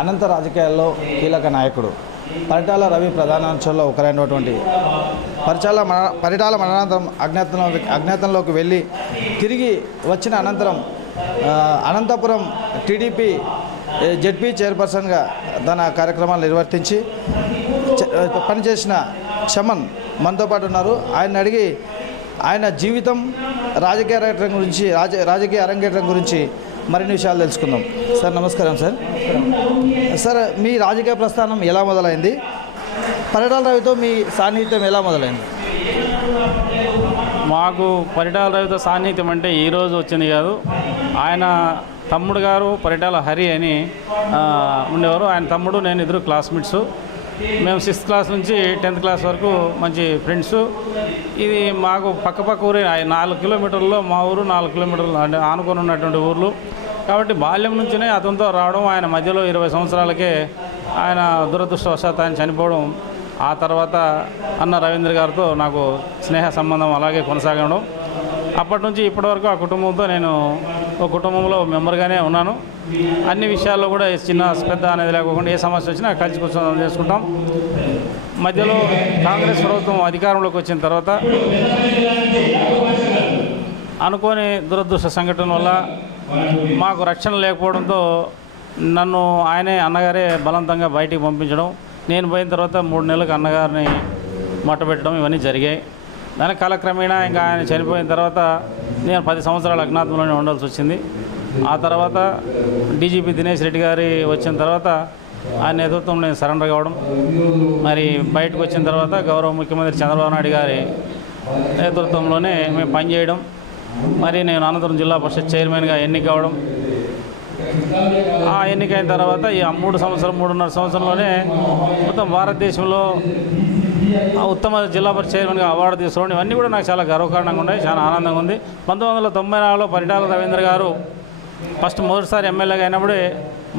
అనంత రాజకీయాల్లో కీలక నాయకుడు పరిటాల రవి ప్రధానాంశంలో ఒకరైనటువంటి పరిటాల మరణానంతరం అజ్ఞాతంలోకి వెళ్ళి తిరిగి వచ్చిన అనంతరం అనంతపురం టీడీపీ జెడ్పీ చైర్పర్సన్గా తన కార్యక్రమాలు నిర్వర్తించి పనిచేసిన చమన్ మనతో పాటు ఉన్నారు. ఆయన అడిగి ఆయన జీవితం రాజకీయ అరంగేట్రం గురించి మరిన్ని విషయాలు తెలుసుకుందాం. సార్ నమస్కారం. సార్ మీ రాజకీయ ప్రస్థానం ఎలా మొదలైంది? పరిటాల రవితో మీ సాన్నిహిత్యం ఎలా మొదలైంది? మాకు పరిటాల రవితో సాన్నిహిత్యం అంటే ఈరోజు వచ్చింది కాదు. ఆయన తమ్ముడు గారు పరిటాల హరి అని ఉండేవారు. ఆయన తమ్ముడు నేను ఇద్దరు క్లాస్మేట్స్. మేము 6th క్లాస్ నుంచి 10th క్లాస్ వరకు మంచి ఫ్రెండ్స్. ఇది మాకు పక్క ఊరే 4 కిలోమీటర్లో మా ఊరు 4 కిలోమీటర్లు అంటే ఆనుకొని ఉన్నటువంటి ఊర్లు కాబట్టి బాల్యం నుంచినే అతనితో రావడం. ఆయన మధ్యలో 20 సంవత్సరాలకే ఆయన దురదృష్టవశాత్తు ఆయన చనిపోవడం. ఆ తర్వాత అన్న రవీంద్ర గారితో నాకు స్నేహ సంబంధం అలాగే కొనసాగడం. అప్పటి నుంచి ఇప్పటివరకు ఆ కుటుంబంతో నేను ఒక కుటుంబంలో మెంబర్గానే ఉన్నాను. అన్ని విషయాల్లో కూడా చిన్న పెద్ద అనేది లేకుండా ఏ సమస్య వచ్చినా కలిసి కూర్చొని చేసుకుంటాం. మధ్యలో కాంగ్రెస్ ప్రభుత్వం అధికారంలోకి వచ్చిన తర్వాత అనుకోని దురదృష్ట సంఘటన వల్ల మాకు రక్షణ లేకపోవడంతో నన్ను ఆయనే అన్నగారే బలవంతంగా బయటికి పంపించడం. నేను పోయిన తర్వాత 3 నెలలకు అన్నగారిని మట్టబెట్టడం ఇవన్నీ జరిగాయి. దానికి కాలక్రమేణా ఇంకా ఆయన చనిపోయిన తర్వాత నేను 10 సంవత్సరాలు అజ్ఞాతంలోనే ఉండాల్సి వచ్చింది. ఆ తర్వాత డీజీపీ దినేష్ రెడ్డి గారి వచ్చిన తర్వాత ఆయన నేతృత్వంలో నేను సరెండర్ కావడం. మరి బయటకు వచ్చిన తర్వాత గౌరవ ముఖ్యమంత్రి చంద్రబాబు నాయుడు గారి నేతృత్వంలోనే మేము పనిచేయడం. మరి నేను అనంతపురం జిల్లా పరిషత్ చైర్మన్గా ఎన్నిక కావడం. ఆ ఎన్నికైన తర్వాత ఈ 3.5 సంవత్సరంలోనే మొత్తం భారతదేశంలో ఉత్తమ జిల్లా పరిషత్ చైర్మన్గా అవార్డు తీసుకోవడం ఇవన్నీ కూడా నాకు చాలా గర్వకారణంగా ఉన్నాయి. చాలా ఆనందంగా ఉంది. 1994లో పరిటాల రవీంద్ర గారు మొదటిసారి ఎమ్మెల్యేగా అయినప్పుడే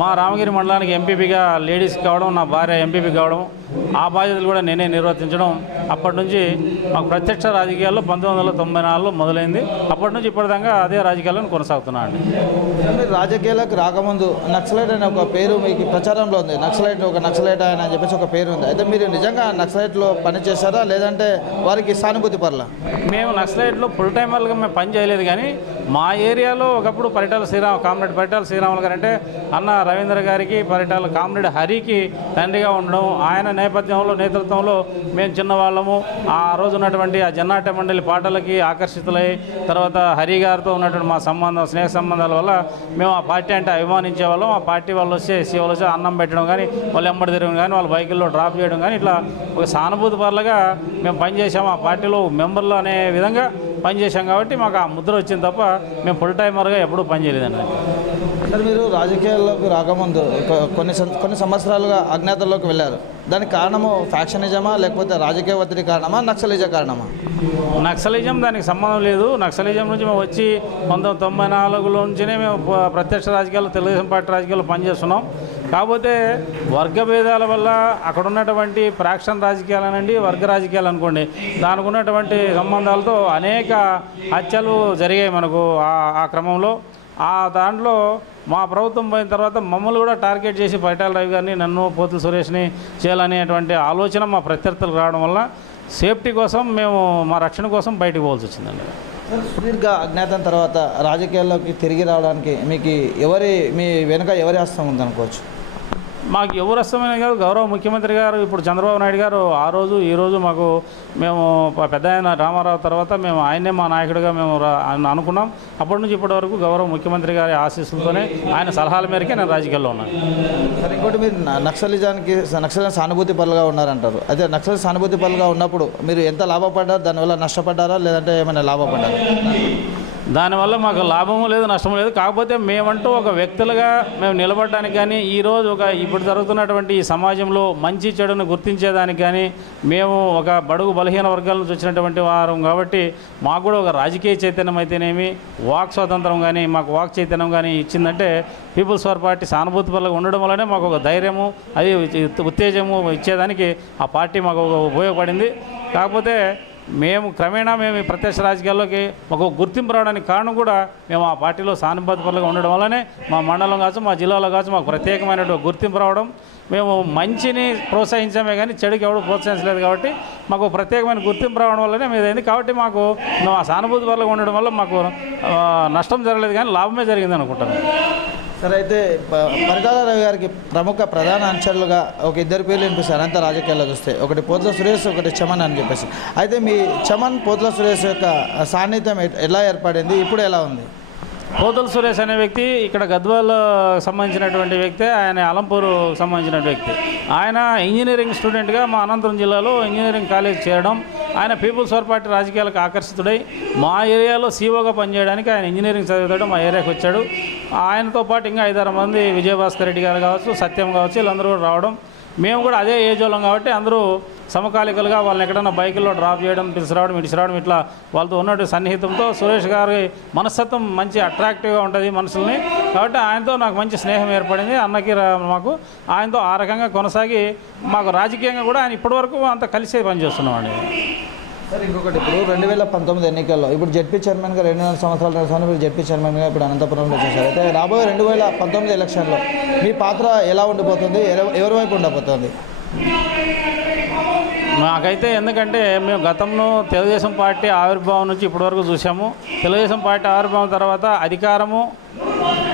మా రామగిరి మండలానికి ఎంపీపీగా లేడీస్ కావడం, నా భార్య ఎంపీపీ కావడం, ఆ బాధ్యతలు కూడా నేనే నిర్వర్తించడం. అప్పటి నుంచి మాకు ప్రత్యక్ష రాజకీయాల్లో 1994లో మొదలైంది. అప్పటి నుంచి ఇప్పటిదాకా అదే రాజకీయాలను కొనసాగుతున్నాను. మీరు రాజకీయాలకు రాకముందు నక్సలైట్ అనే ఒక పేరు మీకు ప్రచారంలో ఉంది. నక్సలైట్ ఆయన అని చెప్పేసి ఒక పేరు ఉంది. అయితే మీరు నిజంగా నక్సలైట్లో పనిచేశారా లేదంటే వారికి సానుభూతి పర్లా? మేము నక్సలైట్లో ఫుల్ టైమర్గా మేము పని చేయలేదు. కానీ మా ఏరియాలో ఒకప్పుడు కామ్రేడ్ పరిటాల శ్రీరాములు గారు అంటే అన్న రవీంద్ర గారికి పరిటాల కామ్రేడ్ హరికి తండ్రిగా ఉండడం, ఆయన నేతృత్వంలో మేము చిన్నవాళ్ళము. ఆ రోజు ఉన్నటువంటి ఆ జన్నాట్య మండలి పాటలకి ఆకర్షితులై తర్వాత హరి గారితో ఉన్నటువంటి మా స్నేహ సంబంధాల వల్ల మేము ఆ పార్టీ అంటే అభిమానించే వాళ్ళం. ఆ పార్టీ వాళ్ళు వచ్చి అన్నం పెట్టడం కానీ, వాళ్ళు ఎంబడి తిరగడం కానీ, వాళ్ళ బైకుల్లో డ్రాప్ చేయడం కానీ, ఇట్లా ఒక సానుభూతి పరులుగా మేము పనిచేసాము. ఆ పార్టీలో మెంబర్లు అనే విధంగా పనిచేసాం కాబట్టి మాకు ఆ ముద్ర వచ్చింది తప్ప మేము ఫుల్ టైమర్గా ఎప్పుడూ పనిచేయలేదండి. అంటే మీరు రాజకీయాల్లోకి రాకముందు కొన్ని సంవత్సరాలుగా అజ్ఞాతంలోకి వెళ్ళారు. దానికి కారణము ఫ్యాక్షనిజమా లేకపోతే రాజకీయ ఒత్తిడి కారణమా నక్సలిజం కారణమా? నక్సలిజం దానికి సంబంధం లేదు. నక్సలిజం నుంచి మేము వచ్చి 1994లో నుంచినే మేము ప్రత్యక్ష రాజకీయాలు తెలుగుదేశం పార్టీ రాజకీయాల్లో పనిచేస్తున్నాం. కాకపోతే వర్గ భేదాల వల్ల అక్కడ ఉన్నటువంటి ఫ్రాక్షన్ రాజకీయాలనండి, వర్గ రాజకీయాలు అనుకోండి, దానికి ఉన్నటువంటి సంబంధాలతో అనేక హత్యలు జరిగాయి మనకు. ఆ క్రమంలో దాంట్లో మా ప్రభుత్వం పోయిన తర్వాత మమ్మల్ని కూడా టార్గెట్ చేసి పరిటాల రవి గారిని, నన్ను, పోతుల సురేష్ని చేయాలనేటువంటి ఆలోచన మా ప్రత్యర్థులకు రావడం వల్ల సేఫ్టీ కోసం మేము మా రక్షణ కోసం బయటకు పోవాల్సి వచ్చిందండి. సుదీర్ఘ అజ్ఞాతం తర్వాత రాజకీయాల్లోకి తిరిగి రావడానికి మీ వెనుక ఎవరి హస్తం ఉందనుకోవచ్చు? మాకు ఎవరు వస్తామని కాదు, గౌరవ ముఖ్యమంత్రి గారు ఇప్పుడు చంద్రబాబు నాయుడు గారు ఈరోజు మేము పెద్ద ఆయన రామారావు తర్వాత మేము ఆయనే మా నాయకుడిగా మేము అనుకున్నాం. అప్పటి నుంచి ఇప్పటి వరకు గౌరవ ముఖ్యమంత్రి గారి ఆశీస్సులతోనే ఆయన సలహాల మేరకే నేను రాజకీయాల్లో ఉన్నాను. సరే, ఇంకోటి మీరు నక్సలిజం సానుభూతి పరులుగా ఉన్నారంటారు. అయితే నక్సల్ సానుభూతి పరులుగా ఉన్నప్పుడు మీరు ఎంత లాభపడ్డారు? దానివల్ల నష్టపడ్డారా లేదంటే ఏమైనా లాభపడ్డారా? దానివల్ల మాకు లాభము లేదు, నష్టము లేదు. కాకపోతే మేమంటూ ఒక వ్యక్తులుగా మేము నిలబడడానికి కానీ, ఈరోజు ఇప్పుడు జరుగుతున్నటువంటి ఈ సమాజంలో మంచి చెడును గుర్తించేదానికి కానీ, మేము ఒక బడుగు బలహీన వర్గాల నుంచి వచ్చినటువంటి వారం కాబట్టి మాకు కూడా ఒక రాజకీయ చైతన్యం అయితేనేమి, వాక్ స్వాతంత్రం కానీ, మాకు వాక్ చైతన్యం కానీ ఇచ్చిందంటే పీపుల్స్ వార్ పార్టీ సానుభూతి పరులుగా ఉండడం వల్లనే మాకు ఒక ధైర్యము, అది ఉత్తేజము ఇచ్చేదానికి ఆ పార్టీ మాకు ఉపయోగపడింది. కాకపోతే మేము క్రమేణా మేము ఈ ప్రత్యక్ష రాజకీయాల్లోకి ఒక గుర్తింపు రావడానికి కారణం కూడా మేము ఆ పార్టీలో సానుభూతిపరులుగా ఉండడం వల్లనే మా మండలం కావచ్చు, మా జిల్లాలో కావచ్చు మాకు ప్రత్యేకమైనటువంటి గుర్తింపు రావడం. మేము మంచిని ప్రోత్సహించామే కానీ చెడుకి ఎవరు ప్రోత్సహించలేదు కాబట్టి మాకు ప్రత్యేకమైన గుర్తింపు రావడం వల్లనే మేము అయింది. కాబట్టి మాకు మేము ఆ సానుభూతిపరులుగా ఉండడం వల్ల మాకు నష్టం జరగలేదు కానీ లాభమే జరిగింది అనుకుంటాను. సరే, అయితే పరిటాల రవి గారికి ప్రముఖ ప్రధాన అనుచరులుగా ఒక ఇద్దరు పేర్లు వినిపిస్తారు అనంత రాజకీయాల్లో చూస్తే. ఒకటి పోతుల సురేష్, ఒకటి చమన్ అని చెప్పేసి. అయితే మీ చమన్ పోతుల సురేష్ యొక్క సాన్నిధ్యం ఎలా ఏర్పడింది, ఇప్పుడు ఎలా ఉంది? పోతుల సురేష్ అనే వ్యక్తి ఇక్కడ గద్వాల్ సంబంధించినటువంటి వ్యక్తి. ఆయన అలంపూర్ సంబంధించిన వ్యక్తి. ఆయన ఇంజనీరింగ్ స్టూడెంట్గా మా అనంతపురం జిల్లాలో ఇంజనీరింగ్ కాలేజ్ చేరడం, ఆయన పీపుల్స్ వార్ పార్టీ రాజకీయాలకు ఆకర్షితుడై మా ఏరియాలో సీఓగా పనిచేయడానికి ఆయన ఇంజనీరింగ్ చదువుతాడు మా ఏరియాకి వచ్చాడు. ఆయనతో పాటు ఇంకా 5-6 మంది విజయభాస్కర్ రెడ్డి గారు కావచ్చు, సత్యం కావచ్చు, వీళ్ళందరూ కూడా రావడం. మేము కూడా అదే ఏజ్ వాళ్ళం కాబట్టి అందరూ సమకాలికలుగా వాళ్ళని ఎక్కడన్నా బైకుల్లో డ్రాప్ చేయడం, పిలిచిరావడం, ఇడిచిరావడం, ఇట్లా వాళ్ళతో ఉన్నటువంటి సన్నిహితంతో సురేష్ గారి మనస్తత్వం మంచి అట్రాక్టివ్గా ఉంటుంది మనుషుల్ని. కాబట్టి ఆయనతో నాకు మంచి స్నేహం ఏర్పడింది. అన్నకి మాకు ఆయనతో ఆ రకంగా కొనసాగి మాకు రాజకీయంగా కూడా ఆయన ఇప్పటివరకు అంతా కలిసి పనిచేస్తున్నామండి. సార్, ఇంకొకటి ఇప్పుడు 2019 ఎన్నికల్లో ఇప్పుడు జెడ్పీ చైర్మన్గా 2.5 సంవత్సరాల మీరు జెడ్పీ చైర్మన్గా ఇప్పుడు అనంతపురంలో చేశారు. అయితే రాబోయే 2019 ఎలక్షన్లో మీ పాత్ర ఎలా ఉండిపోతుంది, ఎవరి వైపు ఉండబోతుంది? నాకైతే ఎందుకంటే మేము గతంలో తెలుగుదేశం పార్టీ ఆవిర్భావం నుంచి ఇప్పటివరకు చూసాము. తెలుగుదేశం పార్టీ ఆవిర్భావం తర్వాత అధికారము,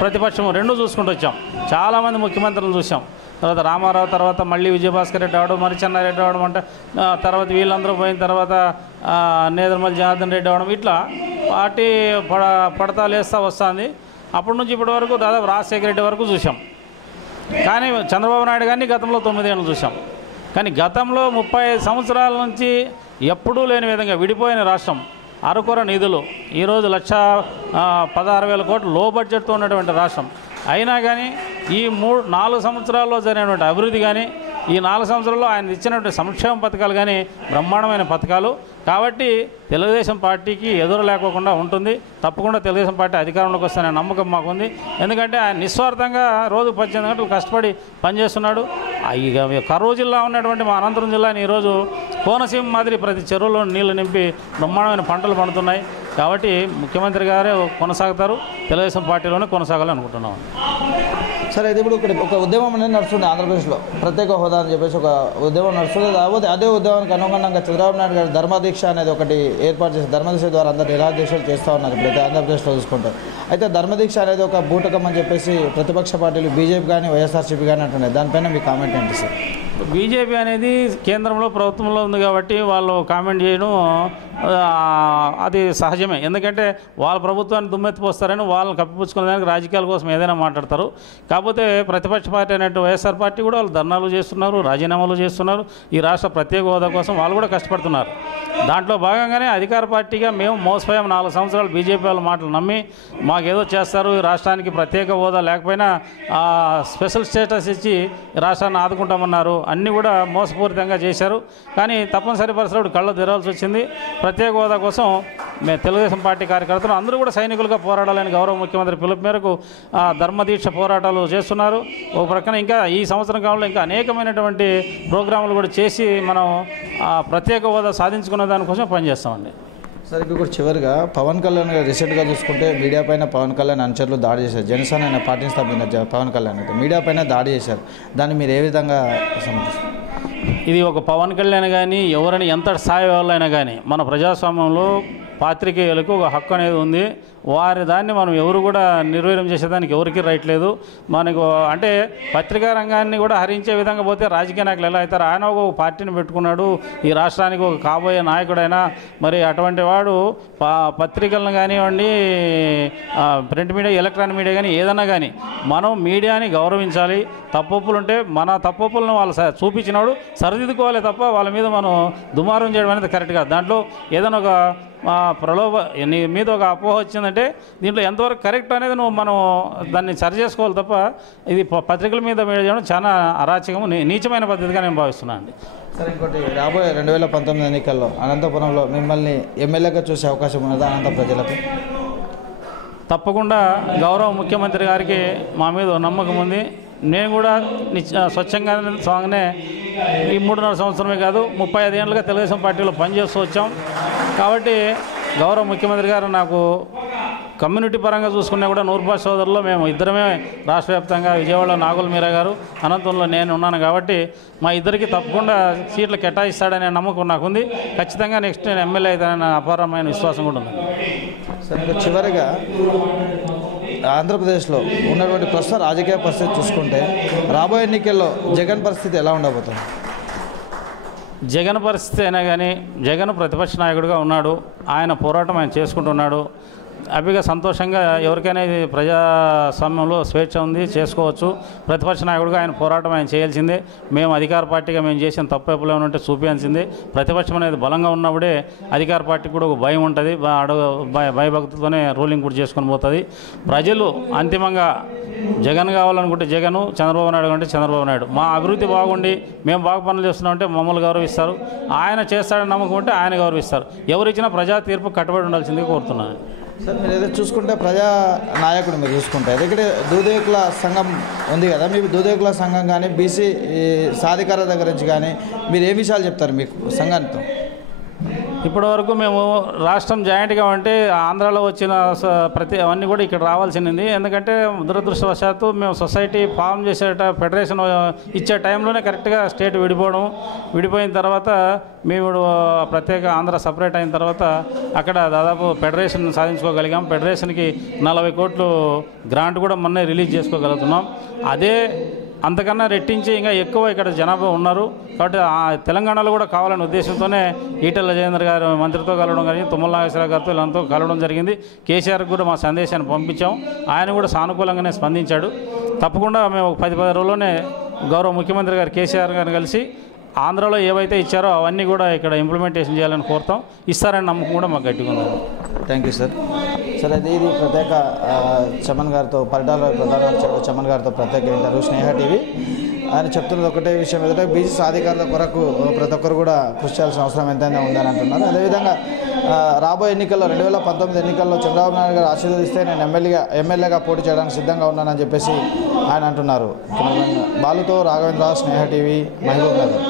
ప్రతిపక్షము రెండూ చూసుకుంటూ వచ్చాం. చాలామంది ముఖ్యమంత్రులను చూసాం. తర్వాత రామారావు తర్వాత మళ్ళీ విజయభాస్కర్ రెడ్డి అవడం, మరి చెన్నారెడ్డి అవడం, అంటే తర్వాత వీళ్ళందరూ పోయిన తర్వాత నేదర్మల్లి జనార్దన్ రెడ్డి అవడం, ఇట్లా పార్టీ పడతా లేస్తూ వస్తుంది. అప్పటి నుంచి ఇప్పటి వరకు దాదాపు రాజశేఖర రెడ్డి వరకు చూసాం. కానీ చంద్రబాబు నాయుడు గారిని గతంలో 9 ఏళ్ళు చూసాం. కానీ గతంలో 35 సంవత్సరాల నుంచి ఎప్పుడూ లేని విధంగా విడిపోయిన రాష్ట్రం, అరకొర నిధులు, ఈరోజు 1,16,000 కోట్లు లో బడ్జెట్తో ఉన్నటువంటి రాష్ట్రం. అయినా కానీ ఈ 4 సంవత్సరాల్లో జరిగినటువంటి అభివృద్ధి కానీ, ఈ 4 సంవత్సరాల్లో ఆయన ఇచ్చినటువంటి సంక్షేమ పథకాలు కానీ బ్రహ్మాండమైన పథకాలు. కాబట్టి తెలుగుదేశం పార్టీకి ఎదురు లేకోకుండా ఉంటుంది. తప్పకుండా తెలుగుదేశం పార్టీ అధికారంలోకి వస్తానే నమ్మకం మాకుంది. ఎందుకంటే ఆయన నిస్వార్థంగా రోజు 18 గంటలు కష్టపడి పనిచేస్తున్నాడు. ఇక కర్నూలు జిల్లా ఉన్నటువంటి మా అనంతపురం జిల్లాని ఈరోజు కోనసీమ మాదిరి ప్రతి చెరువులో నీళ్లు నింపి బ్రహ్మాండమైన పంటలు పండుతున్నాయి. కాబట్టి ముఖ్యమంత్రి గారే కొనసాగుతారు, తెలుగుదేశం పార్టీలోనే కొనసాగాలని అనుకుంటున్నాం. సరే, అయితే ఇప్పుడు ఇక్కడ ఒక ఉద్యమం అనేది నడుస్తుంది ఆంధ్రప్రదేశ్లో, ప్రత్యేక హోదా అని చెప్పేసి ఒక ఉద్యమం నడుస్తుంది. కాకపోతే అదే ఉద్యమానికి అనుగుణంగా చంద్రబాబు నాయుడు గారు ధర్మదీక్ష అనేది ఒకటి ఏర్పాటు చేసి ధర్మదీక్ష ద్వారా అందరూ నిరాదీక్షలు చేస్తూ ఉన్నారు ఇప్పుడైతే ఆంధ్రప్రదేశ్లో చూసుకుంటే. అయితే ధర్మదీక్ష అనేది ఒక బూటకం అని చెప్పేసి ప్రతిపక్ష పార్టీలు బీజేపీ కానీ వైఎస్ఆర్సీపీ కానీ అంటున్నాయి. దానిపైన మీ కామెంట్ ఏంటి సార్? బీజేపీ అనేది కేంద్రంలో ప్రభుత్వంలో ఉంది కాబట్టి వాళ్ళు కామెంట్ చేయడం అది సహజమే. ఎందుకంటే వాళ్ళ ప్రభుత్వాన్ని దుమ్మెత్తిపోస్తారని వాళ్ళని కప్పిపుచ్చుకునే దానికి రాజకీయాల కోసం ఏదైనా మాట్లాడతారు. కాకపోతే ప్రతిపక్ష పార్టీ అనేటువంటి వైఎస్ఆర్ పార్టీ కూడా వాళ్ళు ధర్నాలు చేస్తున్నారు, రాజీనామాలు చేస్తున్నారు. ఈ రాష్ట్ర ప్రత్యేక హోదా కోసం వాళ్ళు కూడా కష్టపడుతున్నారు. దాంట్లో భాగంగానే అధికార పార్టీగా మేము మోసపోయాం. 4 సంవత్సరాలు బీజేపీ వాళ్ళ మాటలు నమ్మి మాకేదో చేస్తారు, ఈ రాష్ట్రానికి ప్రత్యేక హోదా లేకపోయినా స్పెషల్ స్టేటస్ ఇచ్చి రాష్ట్రాన్ని ఆదుకుంటామన్నారు. అన్నీ కూడా మోసపూరితంగా చేశారు. కానీ తప్పనిసరి పరిస్థితులు కళ్ళ తెరాల్సి వచ్చింది. ప్రత్యేక హోదా కోసం మేము తెలుగుదేశం పార్టీ కార్యకర్తలు అందరూ కూడా సైనికులుగా పోరాడాలని గౌరవ ముఖ్యమంత్రి పిలుపు మేరకు ధర్మదీక్ష పోరాటాలు చేస్తున్నారు. ఒక ప్రక్కన ఇంకా ఈ సంవత్సరం కాలంలో ఇంకా అనేకమైనటువంటి ప్రోగ్రాములు కూడా చేసి మనం ప్రత్యేక హోదా సాధించుకునే దానికోసం పనిచేస్తామండి. సరే, ఇప్పుడు చివరిగా పవన్ కళ్యాణ్ గారు రీసెంట్గా చూసుకుంటే మీడియా పైన పవన్ కళ్యాణ్ అనుచరులు దాడి చేశారు. జనసేన అనే పార్టీని స్థాపించిన పవన్ కళ్యాణ్ అయితే మీడియా పైన దాడి చేశారు. దాన్ని మీరు ఏ విధంగా సమర్థిస్తారు? ఇది ఒక పవన్ కళ్యాణ్ కానీ ఎవరైనా ఎంత స్థాయి వాళ్ళైనా కానీ మన ప్రజాస్వామ్యంలో పాత్రికేయులకు ఒక హక్కు అనేది ఉంది. వారి దాన్ని మనం ఎవరు కూడా నిర్వీర్యం చేసేదానికి ఎవరికి రైట్ లేదు. మనకు అంటే పత్రికా రంగాన్ని కూడా హరించే విధంగా పోతే రాజకీయ నాయకులు ఎలా అవుతారు? ఆయన ఒక పార్టీని పెట్టుకున్నాడు, ఈ రాష్ట్రానికి ఒక కాబోయే నాయకుడైనా. మరి అటువంటి వాడు పత్రికలను కానివ్వండి, ప్రింట్ మీడియా, ఎలక్ట్రానిక్ మీడియా కానీ ఏదన్నా కానీ మనం మీడియాని గౌరవించాలి. తప్పులు ఉంటే మన తప్పులను వాళ్ళు చూపించినాడు సరిదిద్దుకోవాలి తప్ప వాళ్ళ మీద మనం దుమారం చేయడం అనేది కరెక్ట్ కాదు. దాంట్లో ఏదైనా ఒక నీ మీద ఒక అపోహ వచ్చిందంటే దీంట్లో ఎంతవరకు కరెక్ట్ అనేది మనం దాన్ని సరి చేసుకోవాలి తప్ప ఇది పత్రికల మీద చేయడం చాలా అరాచకము, నీచమైన పద్ధతిగా నేను భావిస్తున్నాను అండి. సరే, ఇంకోటి రాబోయే 2019 ఎన్నికల్లో అనంతపురంలో మిమ్మల్ని ఎమ్మెల్యేగా చూసే అవకాశం ఉన్నదా అనంత ప్రజలకు? తప్పకుండా గౌరవ ముఖ్యమంత్రి గారికి మా మీద నమ్మకం ఉంది. నేను కూడా స్వచ్ఛంగా స్వామినే ఈ 3.5 సంవత్సరమే కాదు 35 ఏళ్ళుగా తెలుగుదేశం పార్టీలో పనిచేస్తూ వచ్చాం. కాబట్టి గౌరవ ముఖ్యమంత్రి గారు నాకు కమ్యూనిటీ పరంగా చూసుకున్నా కూడా నూర్బాష్ సోదరులో మేము ఇద్దరమే రాష్ట్ర వ్యాప్తంగా విజయవాడలో నాగుల మీరా గారు, అనంతంలో నేను ఉన్నాను. కాబట్టి మా ఇద్దరికి తప్పకుండా సీట్లు కేటాయిస్తాడనే నమ్మకం నాకుంది. ఖచ్చితంగా నెక్స్ట్ నేను ఎమ్మెల్యే అవుతానన్న అపారమైన విశ్వాసం కూడా ఉంది. సరే, ఇంకా చివరిగా ఆంధ్రప్రదేశ్లో ఉన్నటువంటి ప్రస్తుత రాజకీయ పరిస్థితి చూసుకుంటే రాబోయే ఎన్నికల్లో జగన్ పరిస్థితి ఎలా ఉండబోతుంది? జగన్ పరిస్థితి అయినా కానీ జగన్ ప్రతిపక్ష నాయకుడిగా ఉన్నాడు. ఆయన పోరాటం ఆయన చేసుకుంటున్నాడు. హ్యాపీగా సంతోషంగా ఎవరికైనా ఇది ప్రజాస్వామ్యంలో స్వేచ్ఛ ఉంది, చేసుకోవచ్చు. ప్రతిపక్ష నాయకుడిగా ఆయన పోరాటం ఆయన చేయాల్సిందే. మేము అధికార పార్టీగా మేము చేసిన తప్పు ఎప్పుడూ ఉంటే చూపించాల్సిందే. ప్రతిపక్షం అనేది బలంగా ఉన్నప్పుడే అధికార పార్టీకి కూడా ఒక భయం ఉంటుంది. భయభక్తితోనే రూలింగ్ కూడా చేసుకొని పోతుంది. ప్రజలు అంతిమంగా జగన్ కావాలనుకుంటే జగను, చంద్రబాబు నాయుడు అంటే చంద్రబాబు నాయుడు. మా అభివృద్ధి బాగుండి మేము బాగా పనులు చేస్తున్నామంటే మమ్మల్ని గౌరవిస్తారు. ఆయన చేస్తాడని నమ్మకం ఉంటే ఆయన గౌరవిస్తారు. ఎవరిచ్చినా ప్రజా తీర్పు కట్టుబడి ఉండాల్సిందిగా కోరుతున్నాను. సార్, మీరు ఏదైతే చూసుకుంటే ప్రజా నాయకుడు మీరు చూసుకుంటే ఇక్కడ దూదేకుల సంఘం ఉంది కదా, మీ దూదేకుల సంఘం కానీ బీసీ సాధికారత గురించి కానీ మీరు ఏ విషయాలు చెప్తారు మీకు సంఘంతో? ఇప్పటివరకు మేము రాష్ట్రం జాయింట్గా ఉంటే ఆంధ్రాలో వచ్చిన అవన్నీ కూడా ఇక్కడ రావాల్సింది. ఎందుకంటే దురదృష్టవశాత్తు మేము సొసైటీ ఫామ్ చేసే ఫెడరేషన్ ఇచ్చే టైంలోనే కరెక్ట్గా స్టేట్ విడిపోయిన తర్వాత మేము ప్రత్యేక ఆంధ్ర సపరేట్ అయిన తర్వాత అక్కడ దాదాపు ఫెడరేషన్ సాధించుకోగలిగాం. ఫెడరేషన్కి 40 కోట్లు గ్రాంట్ కూడా మొన్నే రిలీజ్ చేసుకోగలుగుతున్నాం. అదే అంతకన్నా రెట్టించి ఇంకా ఎక్కువ ఇక్కడ జనాభా ఉన్నారు. కాబట్టి తెలంగాణలో కూడా కావాలనే ఉద్దేశంతోనే ఈటెల రాజేందర్ గారు మంత్రితో కలవడం కానీ, తుమ్మల నాగేశ్వరరావు గారితో వీళ్ళంతా కలవడం జరిగింది. కేసీఆర్కి కూడా మా సందేశాన్ని పంపించాం. ఆయన కూడా సానుకూలంగానే స్పందించాడు. తప్పకుండా మేము 10 రోజుల్లోనే గౌరవ ముఖ్యమంత్రి గారు కేసీఆర్ గారిని కలిసి ఆంధ్రాలో ఏవైతే ఇచ్చారో అవన్నీ కూడా ఇక్కడ ఇంప్లిమెంటేషన్ చేయాలని కోరుతాం. ఇస్తారని నమ్మకం కూడా మాకు గట్టిగా ఉంది. Thank you sir. సరే, ఇది ప్రత్యేక చమన్ గారితో పరిటాల ప్రధాన అర్చకుడు చమన్ గారితో ప్రత్యేక ఇంటర్వ్యూ స్నేహ టీవీ. ఆయన చెప్తున్నది ఒకటే విషయం ఏంటంటే బీసీ సాధికారత కొరకు ప్రతి ఒక్కరు కూడా కృషి చేయాల్సిన అవసరం ఎంతైనా ఉందని అంటున్నారు. అదేవిధంగా రాబోయే ఎన్నికల్లో 2019 ఎన్నికల్లో చంద్రబాబు నాయుడు గారు ఆశీర్వదిస్తే నేను ఎమ్మెల్యేగా పోటీ చేయడానికి సిద్ధంగా ఉన్నానని చెప్పేసి ఆయన అంటున్నారు. బాలుతో రాఘవేంద్ర, స్నేహ టీవీ, మహబూబ్ నగర్.